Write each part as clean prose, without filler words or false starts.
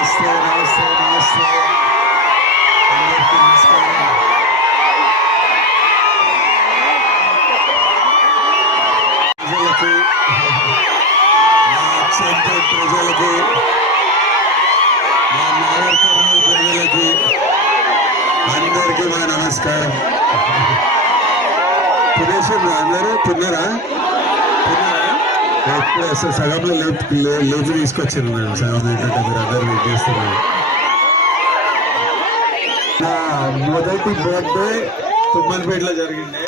నమస్తే నమస్తే నమస్తే అందరికీ నమస్కారం. ప్రజలకు, నా అక్షంపేట్ ప్రజలకు, నా నాగర్ కర్నూలు ప్రజలకు అందరికీ మా నమస్కారం. తినేసిండ్రా అందరూ? తిన్నారా? ఎప్పుడు అసలు సగంలో లేపు తీసుకొచ్చాను నేను. సగం ఏంటంటే మీరు అందరూ వెయిట్ చేస్తున్నారు. నా మొదటి బర్త్డే తుమ్మలపేటలో జరిగింది.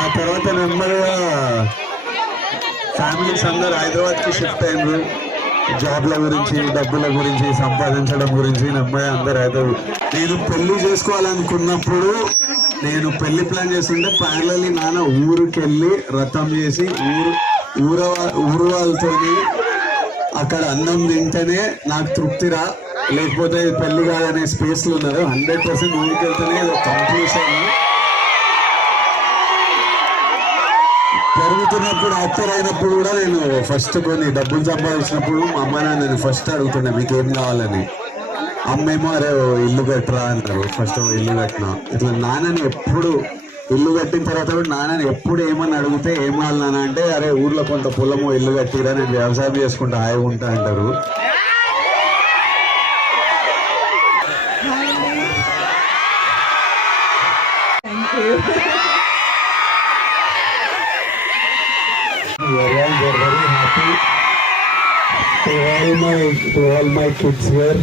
ఆ తర్వాత నెమ్మదిగా ఫ్యామిలీస్ అందరూ హైదరాబాద్కి షిఫ్ట్ అయినారు. జాబ్ల గురించి, డబ్బుల గురించి, సంపాదించడం గురించి నెమ్మదిగా అందరూ హైదరాబాద్. నేను పెళ్లి చేసుకోవాలనుకున్నప్పుడు నేను పెళ్లి ప్లాన్ చేస్తుంటే ప్యారలీ నాన్న ఊరికి వెళ్ళి రథం చేసి ఊరు వాళ్ళతో అక్కడ అన్నం తింటేనే నాకు తృప్తిరా, లేకపోతే పెళ్లి కాదనే స్పేస్లు ఉన్నారు. 100% ఊరికి వెళ్తేనే కంక్లూషన్. పెరుగుతున్నప్పుడు యాక్టర్ అయినప్పుడు కూడా నేను ఫస్ట్ కొన్ని డబ్బులు సంపాదించినప్పుడు మా అమ్మ నేను ఫస్ట్ అడుగుతుండే మీకు ఏం కావాలని. అమ్మేమో అరే ఇల్లు కట్టరా అన్నారు. ఫస్ట్ ఇల్లు కట్టినా. ఇట్లా నాన్నని ఎప్పుడు ఇల్లు కట్టిన తర్వాత కూడా నాన్నని ఎప్పుడు ఏమని అడిగితే ఏం కావాలి నాన్న అంటే అరే ఊర్లో కొంత పొలము ఇల్లు కట్టిరా, నేను వ్యవసాయం చేసుకుంటా హాయిగా ఉంటా అంటారు. To all my kids here,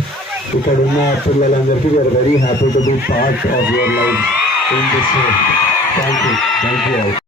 ఇక్కడ ఉన్న పిల్లలందరికీ we are very happy to be part of your life in this show. Thank you all.